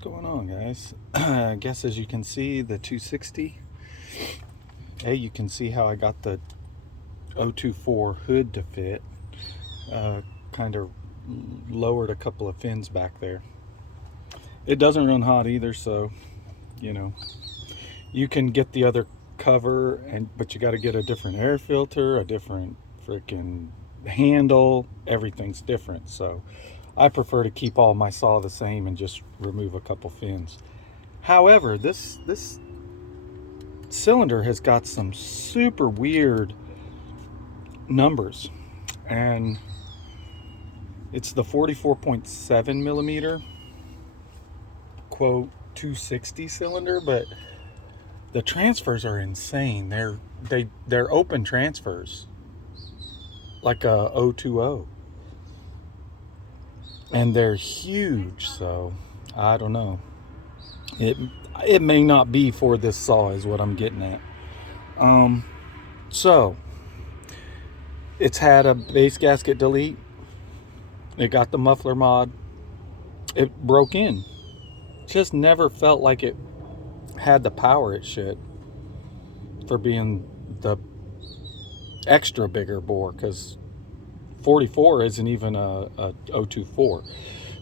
going on, guys? I guess as you can see, the 260. Hey, you can see how I got the 024 hood to fit. Kind of lowered a couple of fins back there. It doesn't run hot either, so you know you can get the other cover, but you got to get a different air filter, a different freaking handle. Everything's different, so I prefer to keep all my saw the same and just remove a couple fins. However, this cylinder has got some super weird numbers, and it's the 44.7 millimeter quote 260 cylinder, but the transfers are insane. They're open transfers, like a 020, and they're huge. So I don't know. It may not be for this saw, is what I'm getting at. So it's had a base gasket delete. It got the muffler mod. It broke in. Just never felt like it had the power it should for being the extra bigger bore, because 44 isn't even a 024.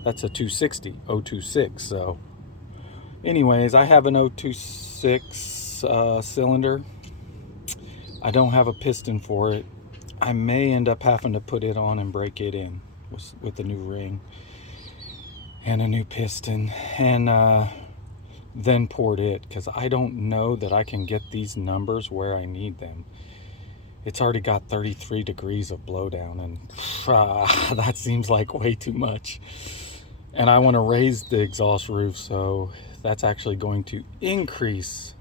That's a 260 026. So anyways, I have an 026 cylinder. I don't have a piston for it. I may end up having to put it on and break it in with a new ring and a new piston, and then port it, because I don't know that I can get these numbers where I need them. It's already got 33 degrees of blowdown, and that seems like way too much. And I want to raise the exhaust roof, so that's actually going to increase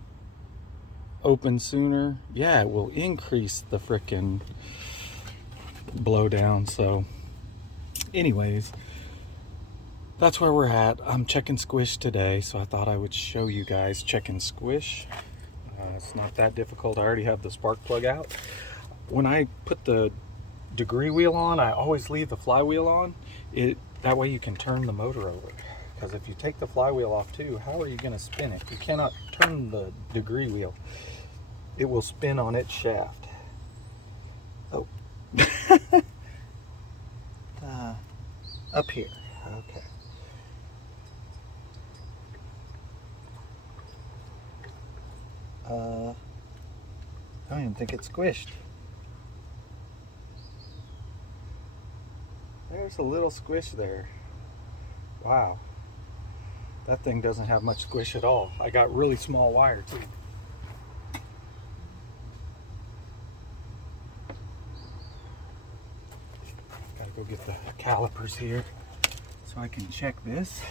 open sooner. Yeah, it will increase the frickin' blowdown. So anyways, that's where we're at. I'm checking squish today, so I thought I would show you guys checking squish. It's not that difficult. I already have the spark plug out. When I put the degree wheel on, I always leave the flywheel on. That way you can turn the motor over. Because if you take the flywheel off too, how are you going to spin it? You cannot turn the degree wheel. It will spin on its shaft. Oh. Up here. Okay. I don't even think it's squished. There's a little squish there. Wow. That thing doesn't have much squish at all. I got really small wire too. Gotta go get the calipers here so I can check this.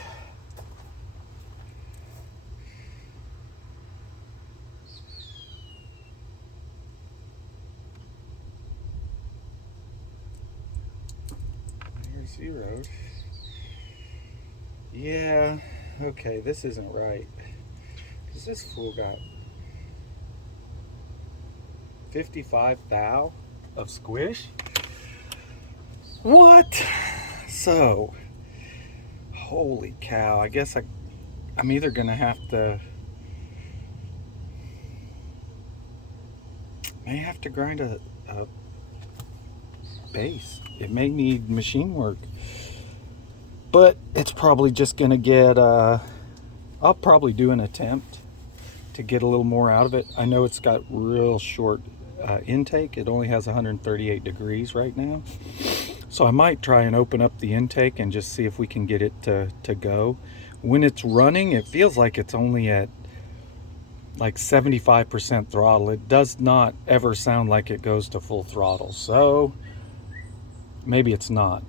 Zeroed. Yeah, okay, this isn't right. Because this fool got 55 thou of squish. What? So, holy cow. I guess I'm either going to have to... may have to grind a base. It may need machine work, but it's probably just gonna get I'll probably do an attempt to get a little more out of it. I know it's got real short intake. It only has 138 degrees right now, so I might try and open up the intake and just see if we can get it to go. When it's running, it feels like it's only at like 75% throttle. It does not ever sound like it goes to full throttle, so maybe it's not.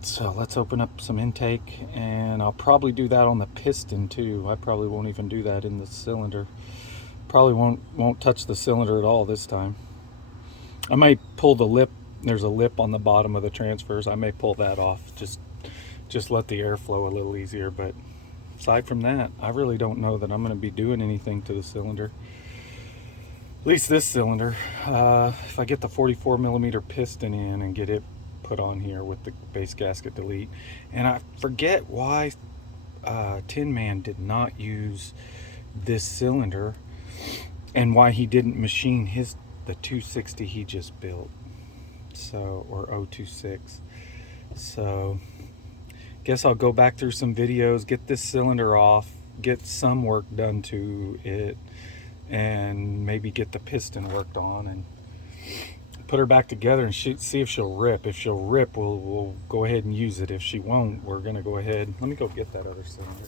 So let's open up some intake, and I'll probably do that on the piston too. I probably won't even do that in the cylinder. Probably won't touch the cylinder at all this time. I might pull the lip. There's a lip on the bottom of the transfers. I may pull that off. Just let the air flow a little easier. But aside from that, I really don't know that I'm going to be doing anything to the cylinder. At least this cylinder. If I get the 44 millimeter piston in and get it put on here with the base gasket delete. And I forget why Tin Man did not use this cylinder and why he didn't machine the 260 he just built, so, or 026. So guess I'll go back through some videos, get this cylinder off, get some work done to it, and maybe get the piston worked on and put her back together and see if she'll rip. If she'll rip, we'll go ahead and use it. If she won't, we're gonna go ahead. Let me go get that other cylinder.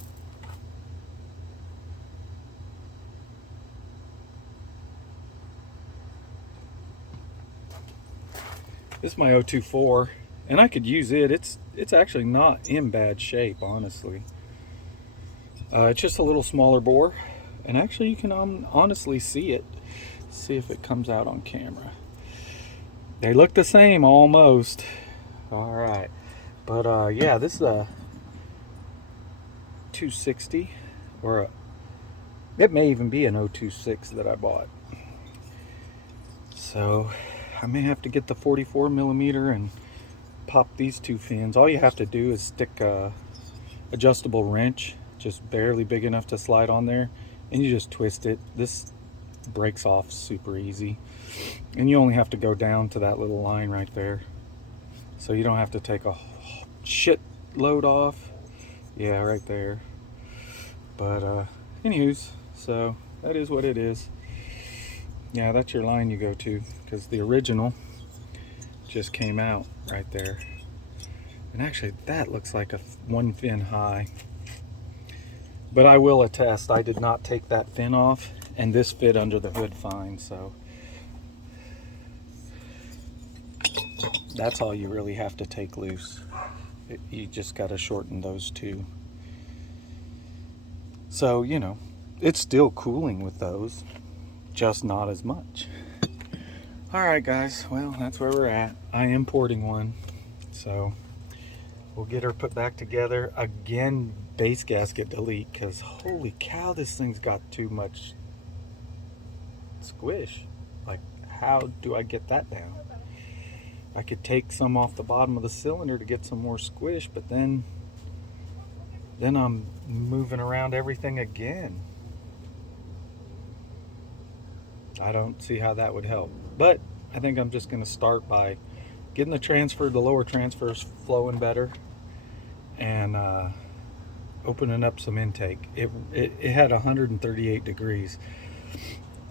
This is my 024, and I could use it. It's actually not in bad shape, honestly. It's just a little smaller bore, and actually you can honestly see it. See if it comes out on camera. They look the same almost. All right, but yeah, this is a 260, or it may even be an 026 that I bought. So I may have to get the 44 millimeter and pop these two fins. All you have to do is stick a adjustable wrench, just barely big enough to slide on there, and you just twist it. This breaks off super easy, and you only have to go down to that little line right there, so you don't have to take a shit load off. Yeah, right there. But anywho's, so that is what it is. Yeah, that's your line you go to, because the original just came out right there. And actually that looks like a one fin high, but I will attest I did not take that fin off, and this fit under the hood fine. So that's all you really have to take loose. You just got to shorten those two. So, you know, it's still cooling with those, just not as much. All right, guys, well, that's where we're at. I am porting one, so we'll get her put back together again. Base gasket delete, because holy cow, this thing's got too much squish. Like, how do I get that down? I could take some off the bottom of the cylinder to get some more squish, but then I'm moving around everything again. I don't see how that would help, but I think I'm just going to start by getting the lower transfers flowing better, and opening up some intake. It had 138 degrees.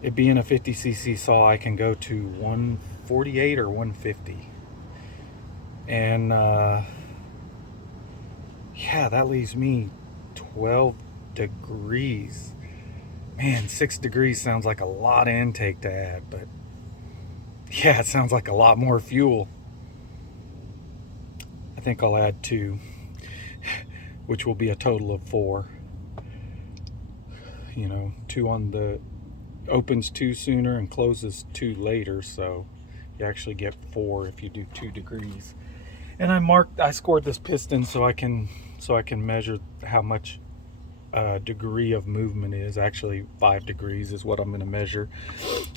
It being a 50cc saw, I can go to 148 or 150, and yeah, that leaves me 12 degrees. Man, 6 degrees sounds like a lot of intake to add, but yeah, it sounds like a lot more fuel. I think I'll add 2, which will be a total of 4. You know, 2 on the opens 2 sooner and closes 2 later, so you actually get 4 if you do 2 degrees. And I scored this piston so I can measure how much degree of movement is. Actually 5 degrees is what I'm going to measure.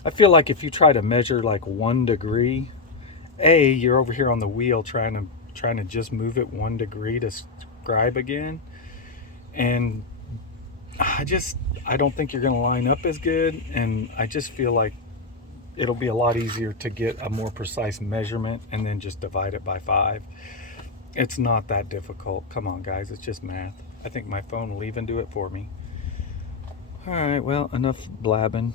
I feel like if you try to measure like 1 degree, you're over here on the wheel trying to just move it 1 degree to scribe again, and I don't think you're going to line up as good, and I just feel like it'll be a lot easier to get a more precise measurement and then just divide it by 5. It's not that difficult. Come on, guys, it's just math. I think my phone will even do it for me. All right, well, enough blabbing.